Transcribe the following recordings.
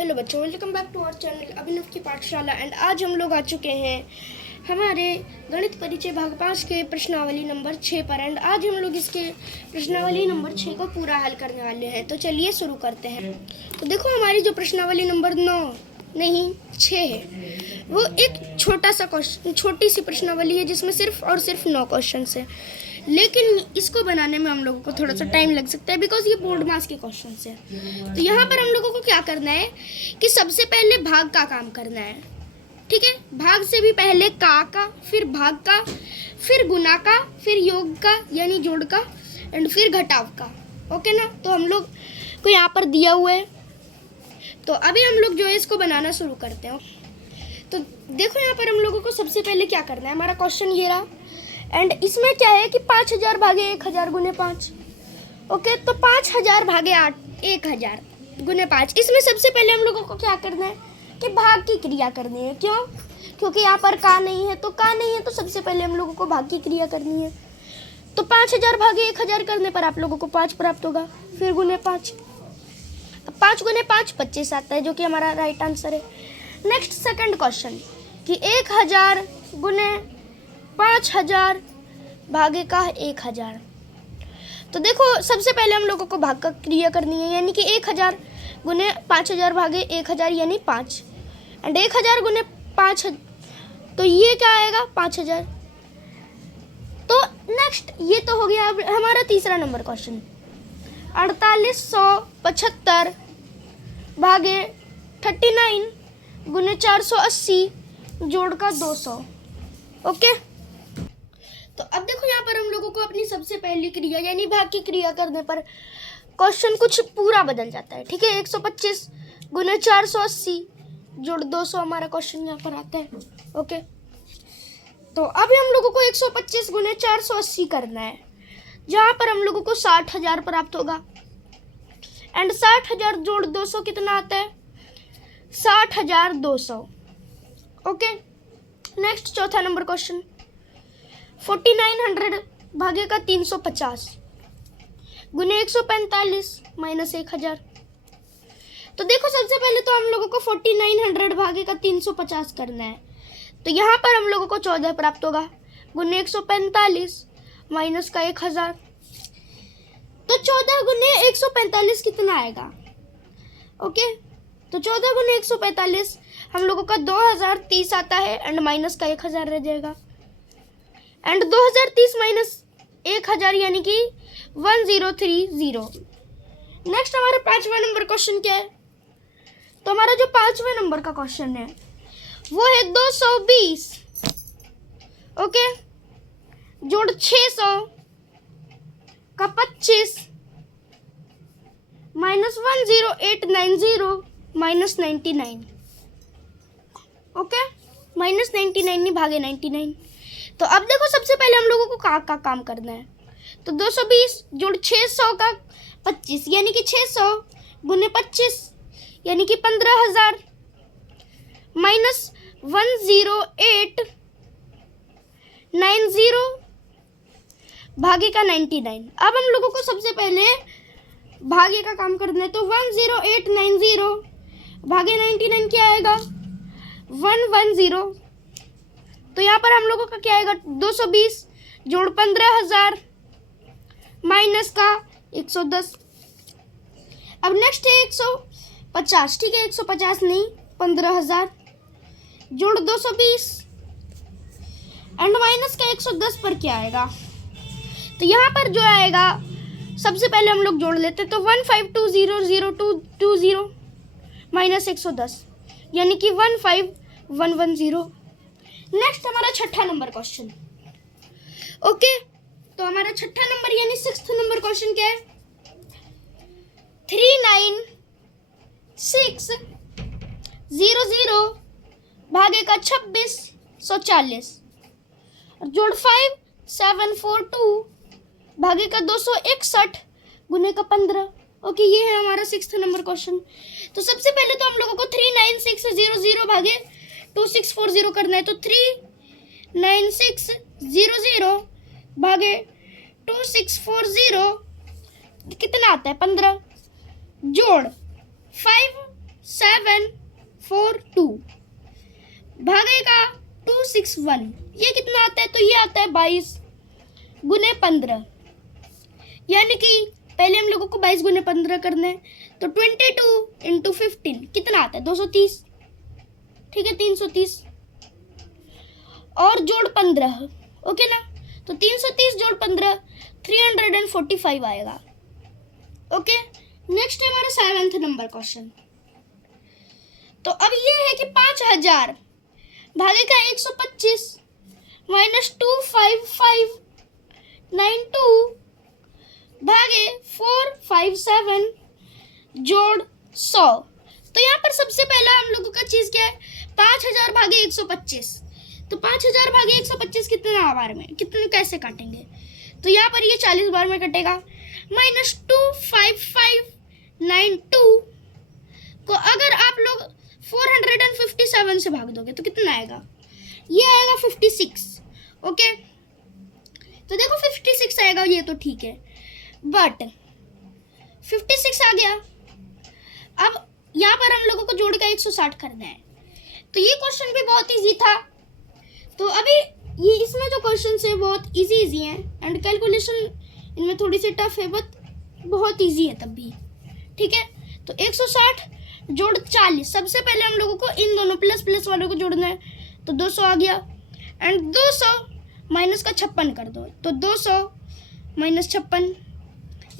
Hello बच्चों, welcome back to our channel Abhinav की Pathshala. And आज हम लोग आ चुके हैं हमारे गणित परिचय भाग 5 के प्रश्नावली नंबर 6 पर। एंड आज हम लोग इसके प्रश्नावली नंबर 6 को पूरा हल करने वाले हैं। तो चलिए शुरू करते हैं। तो देखो, हमारी जो प्रश्नावली नंबर 6 है, वो एक छोटा सा क्वेश्चन, छोटी सी प्रश्नावली है जिसमें सिर्फ और सिर्फ 9 क्वेश्चन है। लेकिन इसको बनाने में हम लोगों को थोड़ा सा टाइम लग सकता है, बिकॉज ये बोर्ड मास के क्वेश्चन है। तो यहाँ पर हम लोगों को क्या करना है कि सबसे पहले भाग का काम करना है। ठीक है, भाग से भी पहले का, फिर भाग का, फिर गुना का, फिर योग का यानी जोड़ का, एंड फिर घटाव का। ओके ना। तो हम लोग को यहाँ पर दिया हुआ है, तो अभी हम लोग जो है इसको बनाना शुरू करते हैं। तो देखो, यहाँ पर हम लोगों को सबसे पहले क्या करना है। हमारा क्वेश्चन ये रहा, एंड इसमें क्या है कि 5000 भागे 1000 गुने 5। ओके, तो 5000 भागे 1000 गुने 5। इसमें सबसे पहले हम लोगों को क्या करना है कि भाग की क्रिया करनी है। क्यों? क्योंकि यहाँ पर का नहीं है, तो सबसे पहले हम लोगों को भाग की क्रिया करनी है। तो 5000 भागे 1000 करने पर आप लोगों को 5 प्राप्त होगा, फिर गुने 5। अब 5 गुने 5 25 आता है, जो कि हमारा राइट आंसर है। नेक्स्ट सेकंड क्वेश्चन कि 1000 गुने 5000 भागे का 1000। तो देखो, सबसे पहले हम लोगों को भाग का क्रिया करनी है, यानी कि 1000 गुने 5000 भागे 1000 यानी 5, एंड 1000 गुने 5, तो ये क्या आएगा 5000। तो नेक्स्ट ये तो हो गया। अब हमारा तीसरा नंबर क्वेश्चन 4875 भागे 39 गुने 480 जोड़ का 200। ओके, तो अब देखो, यहाँ पर हम लोगों को अपनी सबसे पहली क्रिया यानी भाग की क्रिया करने पर क्वेश्चन कुछ पूरा बदल जाता है। ठीक है, 125 गुने 480 जोड़ 200 हमारा क्वेश्चन यहाँ पर आता है। ओके, तो अभी हम लोगों को 125 गुने 480 करना है, जहाँ पर हम लोगों को 60,000 प्राप्त होगा, एंड 60,000 जोड़ 200 कितना आता है 60,200। ओके, नेक्स्ट चौथा नंबर क्वेश्चन 4900 भागे का 350 गुने 145 माइनस 1000। तो देखो, सबसे पहले तो हम लोगों को 4900 भागे का 350 करना है। तो यहाँ पर हम लोगों को 14 प्राप्त होगा, गुने 145 माइनस का 1000। तो 14 गुने 145 कितना आएगा? ओके, तो 14 गुने 145 हम लोगों का 2030 आता है, एंड माइनस का 1000 रह जाएगा, एंड 2030 माइनस 1000 यानी कि 1030। नेक्स्ट हमारा 5वां नंबर क्वेश्चन क्या है? तो हमारा जो 5वें नंबर का क्वेश्चन है वो है 220 ओके जोड़ 600 का 25 माइनस 10890 माइनस 99। ओके, माइनस 99 नहीं, भागे 99। तो अब देखो, सबसे पहले हम लोगों को का काम करना है। तो 220 जोड़ 600 का 25 यानी कि 600 गुने 25 यानी कि 15,000 माइनस 10890 भागे का 99। अब हम लोगों को सबसे पहले भागे का काम करना है। तो 10890 भागे 99 क्या आएगा 110। तो यहाँ पर हम लोगों का क्या आएगा 220 जोड़ 15,000 माइनस का 110। अब नेक्स्ट है 150। ठीक है, 150 नहीं, 15,000 जोड़ 220 एंड माइनस का 110 पर क्या आएगा? तो यहाँ पर जो आएगा, सबसे पहले हम लोग जोड़ लेते हैं। तो 152000220 माइनस 110 यानी कि 15110। नेक्स्ट हमारा छठा नंबर क्वेश्चन। ओके, तो हमारा छठा नंबर यानी 6th नंबर क्वेश्चन क्या है? 39600 भागे का 2640 जोड़ 5742 भागे का 261 गुने का 15। ओके, ये है हमारा 6th नंबर क्वेश्चन। तो सबसे पहले तो हम लोगों को 39600 भागे 2640 करना है। तो 39600 भागे 2640 कितना आता है 15 जोड़ 5 742 भागेगा 261, ये कितना आता है? तो ये आता है 22 गुने 15, यानी कि पहले हम लोगों को 22 गुने 15 करना है, तो 22 इंटू 15 कितना आता है? 230, ठीक है, 330 और जोड़ 15, ओके ना, तो 330 जोड़ 15 345 आएगा। ओके, नेक्स्ट है हमारा 7th नंबर क्वेश्चन। तो अब ये है कि 5000 भागेगा 125 माइनस 25592 भागे 457 जोड़ 100। तो यहाँ पर सबसे पहला हम लोगों का चीज क्या है? 5000 भागे 125, तो 5000 भागे 125 कितने बार में, कितने कैसे काटेंगे? तो यहाँ पर ये 40 बार में कटेगा। माइनस 25592 को अगर आप लोग 457 से भाग दोगे तो कितना आएगा? ये आएगा 56। ओके, तो देखो 56 आएगा, ये तो ठीक है, बट 56 आ गया। अब यहाँ पर हम लोगों को जोड़ का 160 करना है, तो ये क्वेश्चन भी बहुत इजी था। तो अभी ये इसमें जो क्वेश्चन है बहुत इजी हैं एंड कैलकुलेशन इनमें थोड़ी सी टफ है, बट बहुत इजी है तब भी, ठीक है। तो 160 जोड़ 40, सबसे पहले हम लोगों को इन दोनों प्लस प्लस वालों को जोड़ना है, तो 200 आ गया। एंड 200 माइनस का 56 कर दो, तो 200 माइनस 56,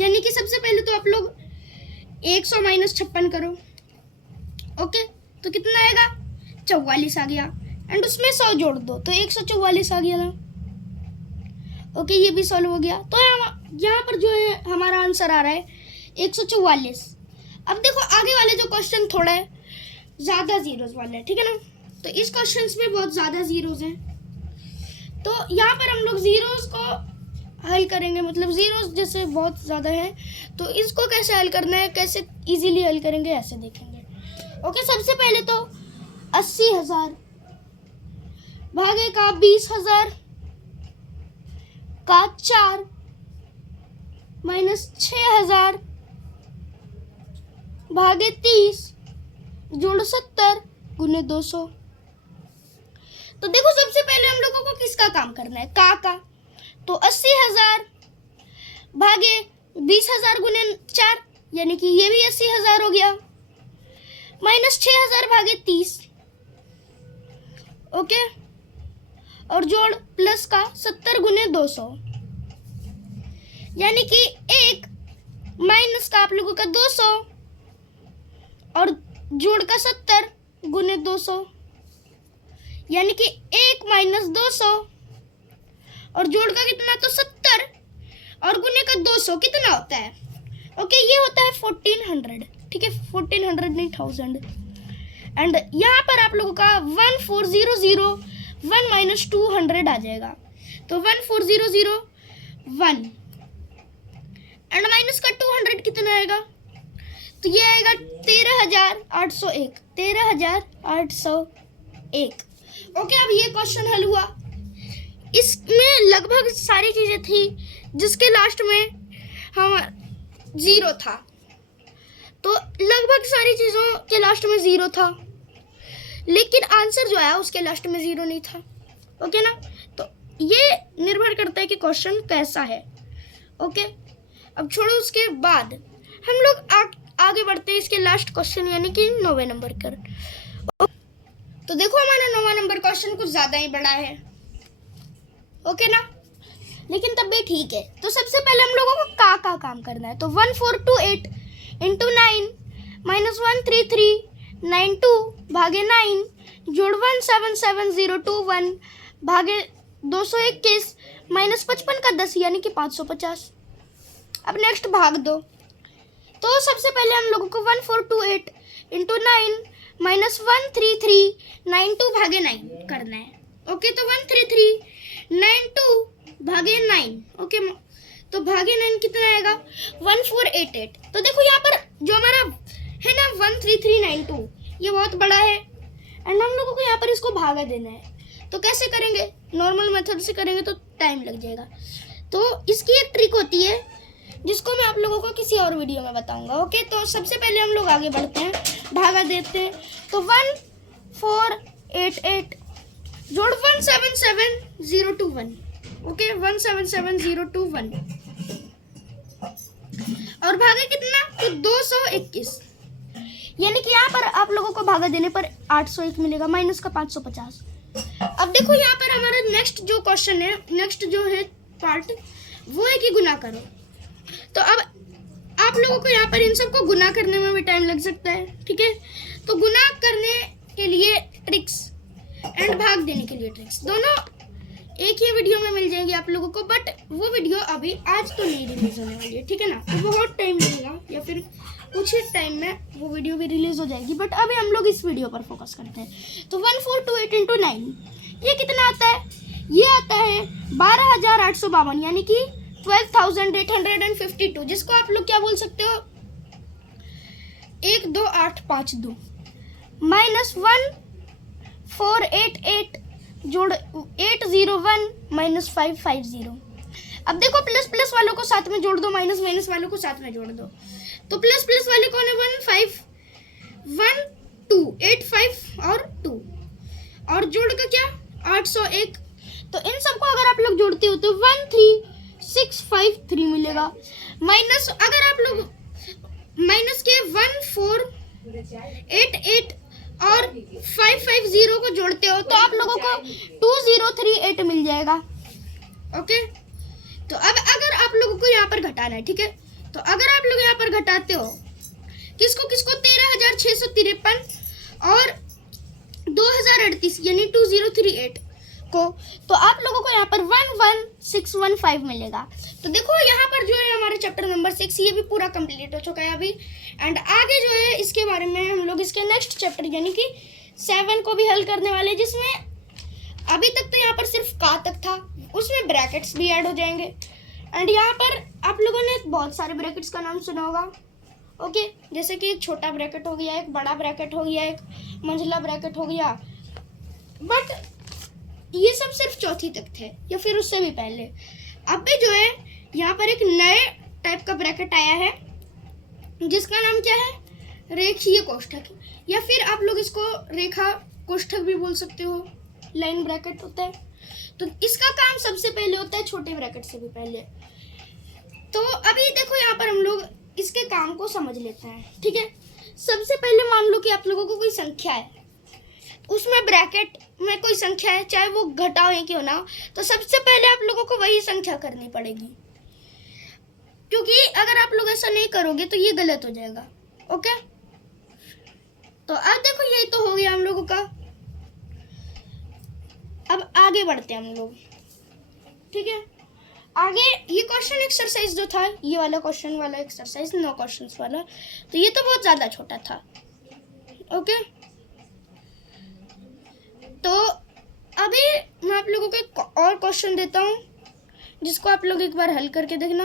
यानी कि सबसे पहले तो आप लोग 100 माइनस 56 करो। ओके, तो कितना आएगा? 44 आ गया। एंड उसमें 100 जोड़ दो, तो 144 आ गया ना। ओके, ये भी सॉल्व हो गया। तो यहाँ पर जो है हमारा आंसर आ रहा है 144। अब देखो आगे वाले जो क्वेश्चन थोड़ा है ज़्यादा जीरोस वाले हैं, ठीक है ना। तो इस क्वेश्चन में बहुत ज़्यादा जीरोस हैं, तो यहाँ पर हम लोग जीरोस को हल करेंगे, मतलब जीरोस जैसे बहुत ज़्यादा है, तो इसको कैसे हल करना है, कैसे इजीली हल करेंगे, ऐसे देखेंगे। ओके, सबसे पहले तो 80,000 भागेगा 20,000 का 4 माइनस 6,000 भागे 30 जोड़ 70 गुने 200। तो देखो सबसे पहले हम लोगों को किसका काम करना है? का। तो 80,000 भागे 20,000 गुने 4, यानी कि ये भी 80,000 हो गया, माइनस 6,000 भागे 30। ओके, और जोड़ प्लस का 70 गुने 200, यानी कि एक माइनस का आप लोगों का 200 और जोड़ का 70 गुने 200, यानी कि 1 माइनस 200 और जोड़ का कितना? तो 70 और गुने का 200 कितना होता है? ओके, ये होता है 1400, ठीक है, 1400 नहीं 1000। एंड यहाँ पर आप लोगों का 1400 1 माइनस 200 आ जाएगा, तो 1400 1 एंड माइनस का 200 कितना आएगा? तो ये आएगा 13,801, 13,801। ओके, अब ये क्वेश्चन हल हुआ। इसमें लगभग सारी चीज़ें थी जिसके लास्ट में हम 0 था, तो लगभग सारी चीज़ों के लास्ट में 0 था, लेकिन आंसर जो आया उसके लास्ट में 0 नहीं था। ओके ना, तो ये निर्भर करता है कि क्वेश्चन कैसा है। ओके, अब छोड़ो, उसके बाद हम लोग आगे बढ़ते हैं इसके लास्ट क्वेश्चन, यानी कि 9वें नंबर पर। तो देखो हमारा 9वां नंबर क्वेश्चन कुछ ज़्यादा ही बड़ा है, ओके ना, लेकिन तब भी ठीक है। तो सबसे पहले हम लोगों को का काम करना है, तो 1428 इंटू 9 माइनस 13392 भागे 9 जोड़ 177021 भागे 221 माइनस 55 का 10, यानी कि 550। अब नेक्स्ट भाग दो, तो सबसे पहले हम लोगों को 1428 इंटू 9 माइनस 13392 भागे 9 करना है। ओके, तो 13392 भागे 9, ओके, तो भागे 9 कितना आएगा? 1488। तो देखो यहाँ पर जो हमारा है ना 13392, ये बहुत बड़ा है एंड हम लोगों को यहाँ पर इसको भागा देना है। तो कैसे करेंगे? नॉर्मल मेथड से करेंगे तो टाइम लग जाएगा। तो इसकी एक ट्रिक होती है जिसको मैं आप लोगों को किसी और वीडियो में बताऊंगा। ओके, तो सबसे पहले हम लोग आगे बढ़ते हैं, भागा देते हैं। तो 1488 जोड़ 177021। ओके, 177021 और भागे कितना, तो 221। यानी कि यहाँ पर आप लोगों को भागा देने पर 801 मिलेगा, माइनस का 550। अब देखो यहाँ पर हमारा नेक्स्ट जो क्वेश्चन है, नेक्स्ट जो है पार्ट, वो है कि गुना करो। तो अब आप लोगों को यहाँ पर इन सबको गुना करने में भी टाइम लग सकता है, ठीक है। तो गुना करने के लिए ट्रिक्स एंड भाग देने के लिए ट्रिक्स दोनों एक ही वीडियो में मिल जाएंगी आप लोगों को, बट वो वीडियो अभी आज तो नहीं रिलीज होने वाली है, ठीक है ना। तो बहुत टाइम लगेगा या फिर कुछ ही टाइम में वो वीडियो भी रिलीज हो जाएगी, बट अभी हम लोग इस वीडियो पर फोकस करते हैं। तो 1428 इंटू 9 ये कितना आता है, ये आता है 12,852 यानी कि 12,852, जिसको आप लोग क्या बोल सकते हो, 12852 माइनस 1488 जोड़ 801 माइनस 550। अब देखो प्लस प्लस वालों को साथ में जोड़ दो, माइनस माइनस वालों को साथ में जोड़ दो। तो प्लस प्लस वाले कौन है, 1512 और 2 और जोड़ का क्या 801। तो इन सबको अगर आप लोग जोड़ते हो तो 13653 मिलेगा। माइनस अगर आप लोग माइनस के 1488 और 550 को जोड़ते हो तो आप लोगों को 2038 मिल जाएगा। ओके, तो अब अगर आप लोगों को यहाँ पर घटाना है, ठीक है, तो अगर आप लोग यहाँ पर घटाते हो किसको किसको, 13,653 और 2038 यानी 2038 को, तो आप लोगों को यहाँ पर 11615 मिलेगा। तो देखो यहाँ पर जो है हमारा चैप्टर नंबर 6 ये भी पूरा कंप्लीट हो चुका है अभी, एंड आगे जो है इसके बारे में हम लोग इसके नेक्स्ट चैप्टर यानी कि 7 को भी हल करने वाले, जिसमें अभी तक तो यहाँ पर सिर्फ का तक था, उसमें ब्रैकेट्स भी ऐड हो जाएंगे। एंड यहाँ पर आप लोगों ने बहुत सारे ब्रैकेट्स का नाम सुना होगा। ओके, जैसे कि एक छोटा ब्रैकेट हो गया, एक बड़ा ब्रैकेट हो गया, एक मंझला ब्रैकेट हो गया, बट ये सब सिर्फ चौथी तक थे या फिर उससे भी पहले। अब भी जो है यहाँ पर एक नए टाइप का ब्रैकेट आया है जिसका नाम क्या है, रेखीय कोष्ठक, या फिर आप लोग इसको रेखा कोष्ठक भी बोल सकते हो, लाइन ब्रैकेट होता है। तो इसका काम सबसे पहले होता है छोटे ब्रैकेट से भी पहले। तो अभी देखो यहाँ पर हम लोग इसके काम को समझ लेते हैं, ठीक है। सबसे पहले मान लो कि आप लोगों को कोई संख्या है, उसमें ब्रैकेट में कोई संख्या है, चाहे वो घटाओ या क्यों ना हो, तो सबसे पहले आप लोगों को वही संख्या करनी पड़ेगी, क्योंकि अगर आप लोग ऐसा नहीं करोगे तो ये गलत हो जाएगा। ओके, तो अब देखो यही तो हो गया हम लोगों का। अब आगे बढ़ते हैं हम लोग, ठीक है। आगे ये क्वेश्चन एक्सरसाइज जो था, ये वाला क्वेश्चन वाला एक्सरसाइज 9 क्वेश्चंस वाला, तो ये तो बहुत ज़्यादा छोटा था। ओके, तो अभी मैं आप लोगों को एक और क्वेश्चन देता हूँ जिसको आप लोग एक बार हल करके देखना,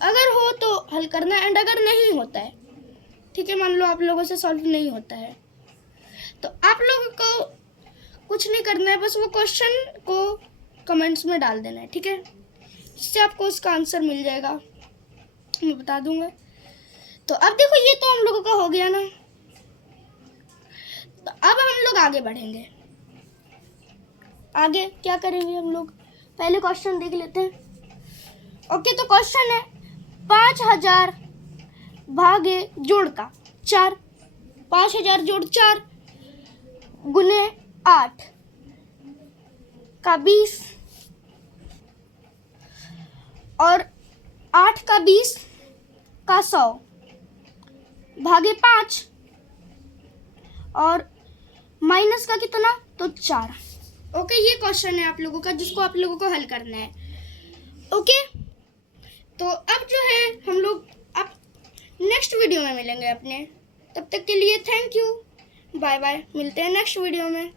अगर हो तो हल करना, एंड अगर नहीं होता है, ठीक है, मान लो आप लोगों से सॉल्व नहीं होता है, तो आप लोगों को कुछ नहीं करना है, बस वो क्वेश्चन को कमेंट्स में डाल देना है, ठीक है, जिससे आपको उसका आंसर मिल जाएगा, मैं बता दूंगा। तो अब देखो ये तो हम लोगों का हो गया ना, तो अब हम लोग आगे बढ़ेंगे। आगे क्या करेंगे हम लोग, पहले क्वेश्चन देख लेते हैं। ओके, तो क्वेश्चन है 5000 भागे जोड़ का 4, 5000 जोड़ 4 गुने 8 का 20 और 8 का 20 का 100 भागे 5 और माइनस का कितना, तो 4। ओके, ये क्वेश्चन है आप लोगों का जिसको आप लोगों को हल करना है। ओके, तो अब जो है हम लोग अब नेक्स्ट वीडियो में मिलेंगे अपने, तब तक के लिए थैंक यू, बाय बाय, मिलते हैं नेक्स्ट वीडियो में।